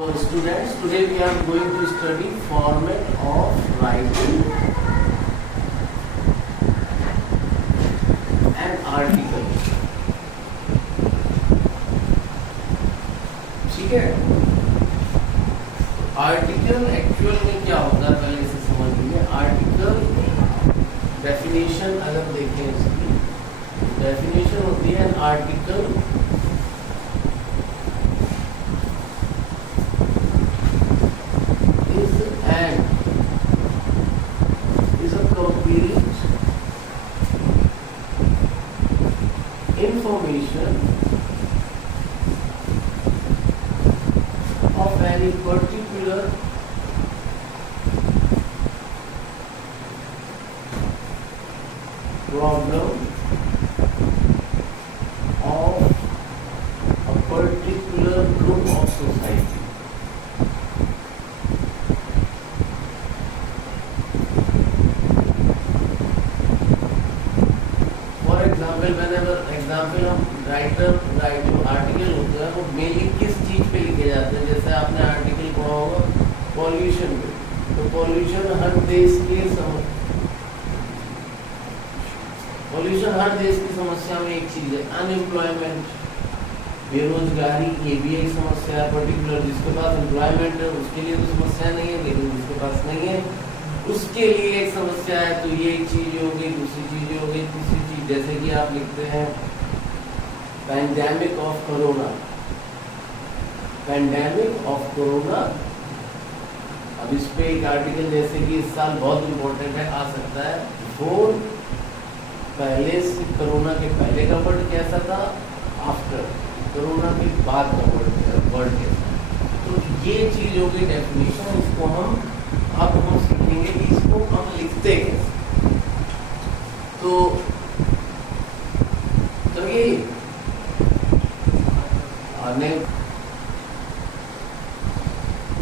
So students, today we are going to study format of writing an article. ठीक है, article actual में क्या होता है पहले इसे समझ लीजिए। आर्टिकल डेफिनेशन अगर देखें, इसकी डेफिनेशन होती है article information of any particular problem of a particular group of society. For example, whenever example हम राइटिंग आर्टिकल होता है वो मेनली किस चीज पे लिखे जाते हैं। जैसे आपने आर्टिकल पढ़ा होगा पॉल्यूशन पे, तो पॉल्यूशन हर देश की समस्या में एक चीज है। अनएम्प्लॉयमेंट, बेरोजगारी, ये भी एक समस्या है पर्टिकुलर। जिसके पास एम्प्लॉयमेंट है उसके लिए तो समस्या नहीं है, लेकिन जिसके पास नहीं है उसके लिए एक समस्या है। तो ये एक चीज हो गई, दूसरी चीज हो गई, तीसरी चीज जैसे कि आप लिखते हैं pandemic of corona. Pandemic of corona, अब इस पे एक आर्टिकल जैसे कि इस साल बहुत इम्पोर्टेंट है, आ सकता है बिफोर, पहले से कोरोना के पहले का वर्ड कैसा था, आफ्टर कोरोना के बाद का वर्ड कैसा। तो ये चीज हो गई डेफिनेशन। इसको हम सीखेंगे कि इसको हम लिखते कैसे। तो चलिए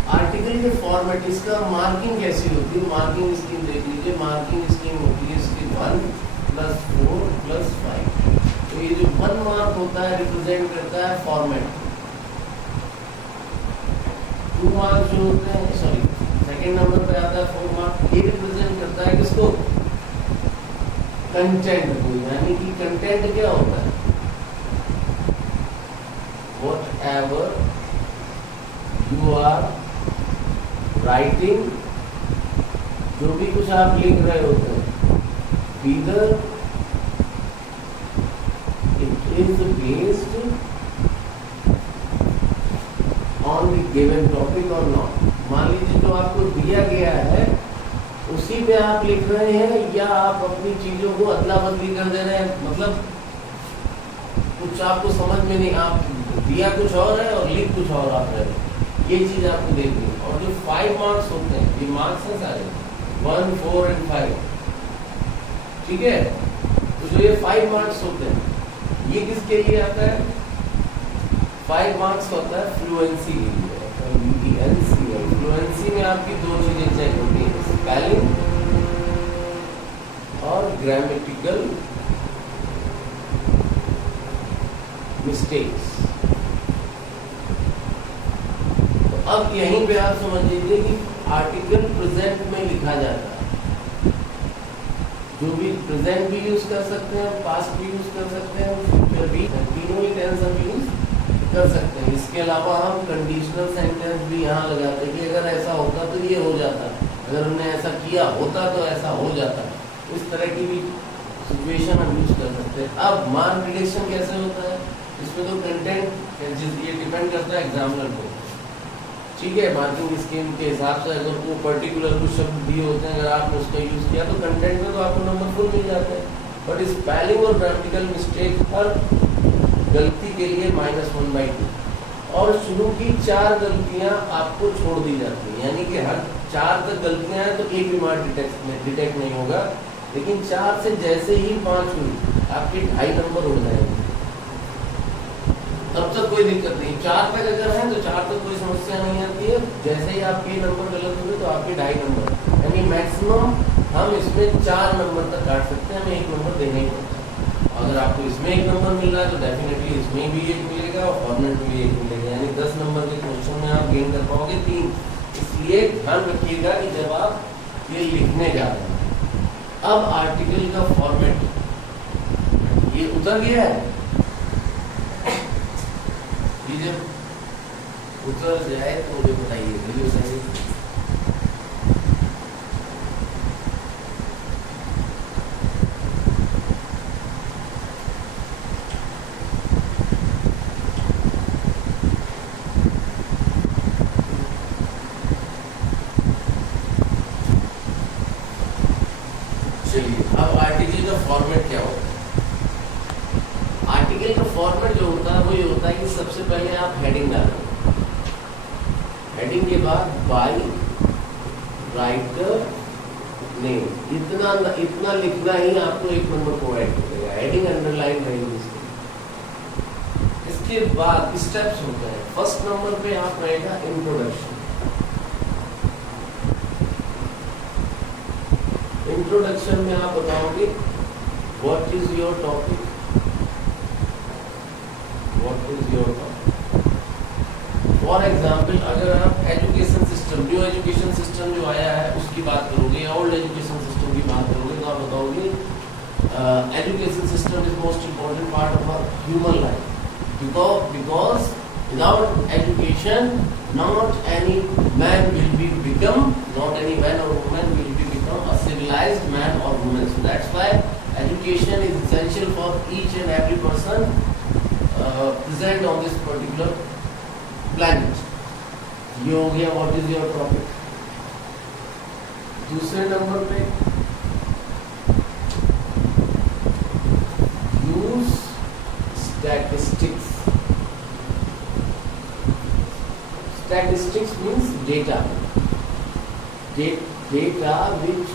आर्टिकल के फॉर्मेट, इसका मार्किंग कैसी होती है। मार्किंग स्कीम देख लीजिए। मार्किंग स्कीम होती है इसकी 1 + 4 + 5। तो ये जो 1 मार्क होता है रिप्रेजेंट करता है फॉर्मेट। 2 मार्क जो होते हैं, सॉरी सेकेंड नंबर पे आता है 4 मार्क, ये रिप्रेजेंट करता है किसको, कंटेंट को। यानी कि कंटेंट क्या होता है, whatever you are writing, जो भी कुछ आप लिख रहे होते हैं, either it is based on the given topic or not। मान लीजिए जो आपको दिया गया है उसी पे आप लिख रहे हैं, या आप अपनी चीजों को अदला बदली कर दे रहे हैं। मतलब कुछ आपको समझ में नहीं, आप दिया कुछ और है और लिख कुछ और आप रहे हैं, ये चीज आपको देखनी है। और जो 5 मार्क्स होते हैं, ये मार्क्स हैं सारे 1, 4 और 5, ठीक है। तो जो ये 5 मार्क्स होते हैं ये किसके लिए आता है, 5 मार्क्स होता है फ्लुएंसी के लिए। फ्लुएंसी में आपकी 2 चीजें चेक होती है, स्पेलिंग और ग्रामेटिकल मिस्टेक्स। तो अब यहीं पे आप समझ लीजिए कि आर्टिकल प्रेजेंट में लिखा जाता है। जो भी प्रेजेंट भी यूज कर सकते हैं, पास्ट भी यूज कर सकते हैं, फ्यूचर भी, तीनों ही टेंस हम यूज कर सकते हैं। इसके अलावा हम कंडीशनल सेंटेंस भी यहाँ लगाते हैं कि अगर ऐसा होता तो ये हो जाता, अगर हमने ऐसा किया होता तो ऐसा हो जाता। इस तरह की भी सिचुएशन हम यूज कर सकते हैं। अब मार्क रिलेशन कैसे होता है, इसमें तो कंटेंट ये डिपेंड करता है एग्जामिनर को, ठीक है। मार्किंग स्कीम के हिसाब से अगर वो पर्टिकुलर कुछ शब्द दिए होते हैं, अगर आपने उसका यूज किया तो कंटेंट में तो आपको नंबर फुल मिल जाता है। बट स्पेलिंग और ग्रामेटिकल मिस्टेक हर गलती के लिए -1/2, और शुरू की 4 गलतियां आपको छोड़ दी जाती हैं। यानी कि हर 4 तक गलतियां हैं तो एक भी मार्क डिटेक्ट नहीं होगा, लेकिन 4 से जैसे ही 5 हुई आपके 2.5 नंबर हो जाएंगे। तब तक कोई दिक्कत नहीं, 4 तक अगर है तो 4 तक कोई समस्या नहीं आती है। जैसे ही आपके नंबर गलत हुए तो आपके 2.5 नंबर, यानी मैक्सिमम हम इसमें 4 नंबर तक काट सकते हैं, हमें 1 नंबर देना ही पड़ता है। अगर आपको इसमें 1 नंबर मिल रहा है तो डेफिनेटली इसमें भी 1 मिलेगा और फॉर्मेट में भी 1 मिलेगा, यानी 10 नंबर के क्वेश्चन में आप गेन कर पाओगे 3। इसलिए ध्यान रखिएगा कि जब आप ये लिखने जा रहे हैं, अब आर्टिकल का फॉर्मेट ये उतर गया है, ये जब उतर जाए तो मुझे बताइए। चलिए अब आर्टिकल का फॉर्मेट क्या होता है। आर्टिकल का फॉर्मेट जो होता है वो ये होता है कि सबसे पहले आप हेडिंग डालेंगे, हेडिंग के बाद बाय राइटर नेम, इतना लिखना ही आपको 1 नंबर प्रोवाइड करेगा। हेडिंग अंडरलाइन रहेगी इसके बाद स्टेप्स होते हैं। फर्स्ट नंबर पे आप रहेगा इंट्रोडक्शन। इंट्रोडक्शन में आप बताओगे what is your topic, what is your topic. For example अगर आप education system, new education system जो आया है उसकी बात करोगे, ओल्ड एजुकेशन सिस्टम की बात करोगे, तो आप बताओगे education system is most important part of our human life because without education not any man will be become, not any man or woman will be become a civilized man or woman. So that's why education is essential for each and every person present on this particular planet. ये हो गया what is your topic। दूसरे number पे use statistics। Statistics means data which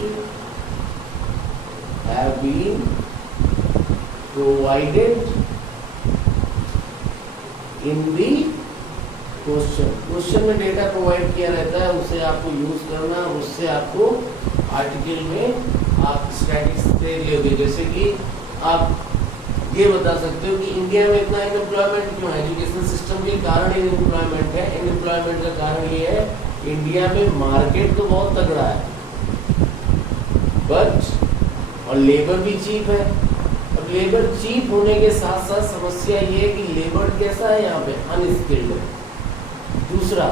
have been provided in the question में data provide किया रहता है, उसे आपको यूज करना, उससे आपको आर्टिकल में आप स्टैटिस्टिक्स दे लोगे। जैसे कि आप ये बता सकते हो कि इंडिया में इतना अनएम्प्लॉयमेंट क्यों है। एजुकेशन सिस्टम के कारण अनएम्प्लॉयमेंट है। अनएम्प्लॉयमेंट का कारण ये है इंडिया में मार्केट तो बहुत तगड़ा है बट और लेबर भी चीप है। और लेबर चीप होने के साथ साथ समस्या ये है कि लेबर कैसा है यहाँ पे, अनस्किल्ड है। दूसरा,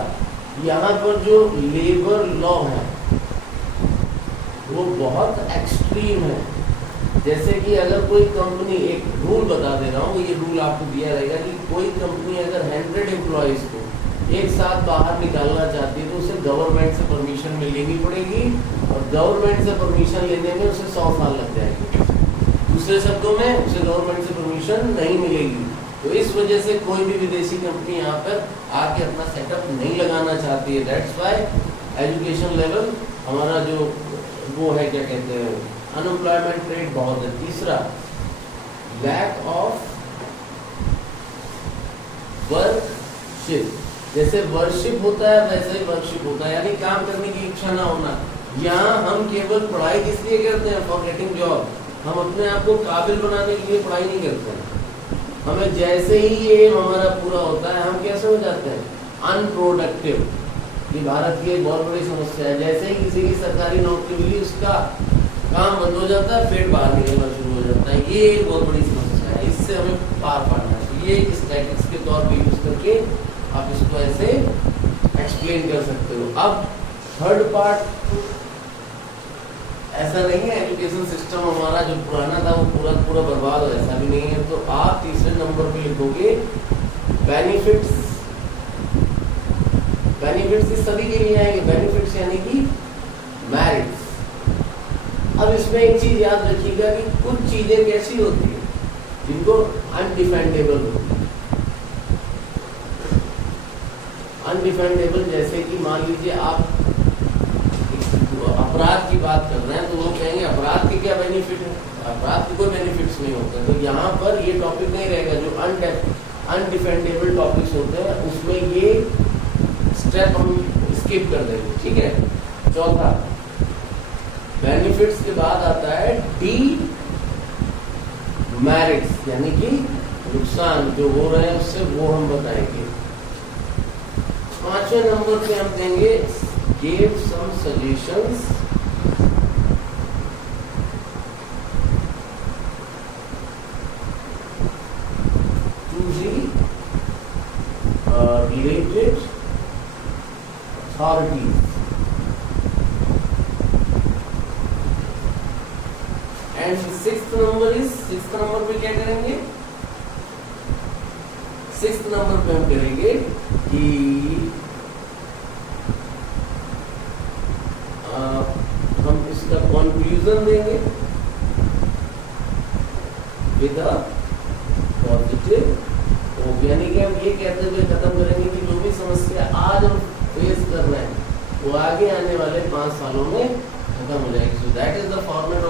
यहाँ पर जो लेबर लॉ है वो बहुत एक्सट्रीम है। जैसे कि अगर कोई कंपनी, एक रूल बता दे रहा हूँ, ये रूल आपको दिया रहेगा कि कोई कंपनी अगर 100 एम्प्लॉयज़ को एक साथ बाहर निकालना चाहती है तो उसे गवर्नमेंट से परमिशन लेनी पड़ेगी और गवर्नमेंट से परमिशन लेने में उसे 100 साल लग जाएंगे। दूसरे शब्दों में उसे गवर्नमेंट से परमिशन नहीं मिलेगी। तो इस वजह से कोई भी विदेशी कंपनी यहाँ पर आके अपना सेटअप नहीं लगाना चाहती है। दैट्स वाई एजुकेशन लेवल हमारा जो वो है, क्या कहते हैं, अनएम्प्लॉयमेंट रेट बहुत है। तीसरा, लैक ऑफ वर्कशिप। जैसे वर्कशिप होता है वैसे ही वर्कशिप होता है, यानी काम करने की इच्छा ना होना। यहाँ हम केवल पढ़ाई किस लिए करते हैं, फॉर गेटिंग जॉब। हम अपने आप को काबिल बनाने के लिए पढ़ाई नहीं करते हैं। हमें जैसे ही ये हमारा पूरा होता है हम कैसे हो जाते हैं, अनप्रोडक्टिव। ये भारत की एक बहुत बड़ी समस्या है। जैसे ही किसी की सरकारी नौकरी मिली उसका काम बंद हो जाता है, पेट बाहर निकलना शुरू हो जाता है। ये एक बहुत बड़ी समस्या है, इससे हमें पार पाना है। ये स्टैटिस्टिक्स के तौर पे यूज करके आप इसको ऐसे एक्सप्लेन कर सकते हो। अब थर्ड पार्ट, ऐसा नहीं है एजुकेशन सिस्टम हमारा जो पुराना था वो पूरा बर्बाद हो, ऐसा भी नहीं है। तो आप तीसरे नंबर पे लिखोगे बेनिफिट्स। बेनिफिट्स सभी के लिए आएंगे, बेनिफिट्स यानी कि मेरिट्स। अब इसमें एक चीज याद रखिएगा कि कुछ चीजें कैसी होती है जिनको अनडिफेंडेबल होती है। अनडिफेंडेबल जैसे कि मान लीजिए आप अपराध की बात कर रहे हैं तो वो कहेंगे अपराध के क्या बेनिफिट है, अपराध के कोई बेनिफिट्स नहीं होते। तो यहाँ पर ये टॉपिक नहीं रहेगा। जो अनडिफेंडेबल टॉपिक्स होते हैं उसमें ये स्टेप हम स्किप कर देंगे, ठीक है। चौथा, बेनिफिट्स के बाद आता है डी मेरिट्स यानी कि नुकसान जो हो रहे हैं उससे वो हम बताएंगे। 5वें नंबर पे हम देंगे give some suggestions to the related authorities and sixth number पे क्या करेंगे? 6th नंबर पे हम करेंगे कि हम इसका कंक्लूजन देंगे विद अ पॉजिटिव होप, यानी कि हम ये कहते हुए खत्म करेंगे कि जो भी समस्या आज हम फेस कर रहे हैं वो आगे आने वाले 5 सालों में खत्म हो जाएगी। So that is the format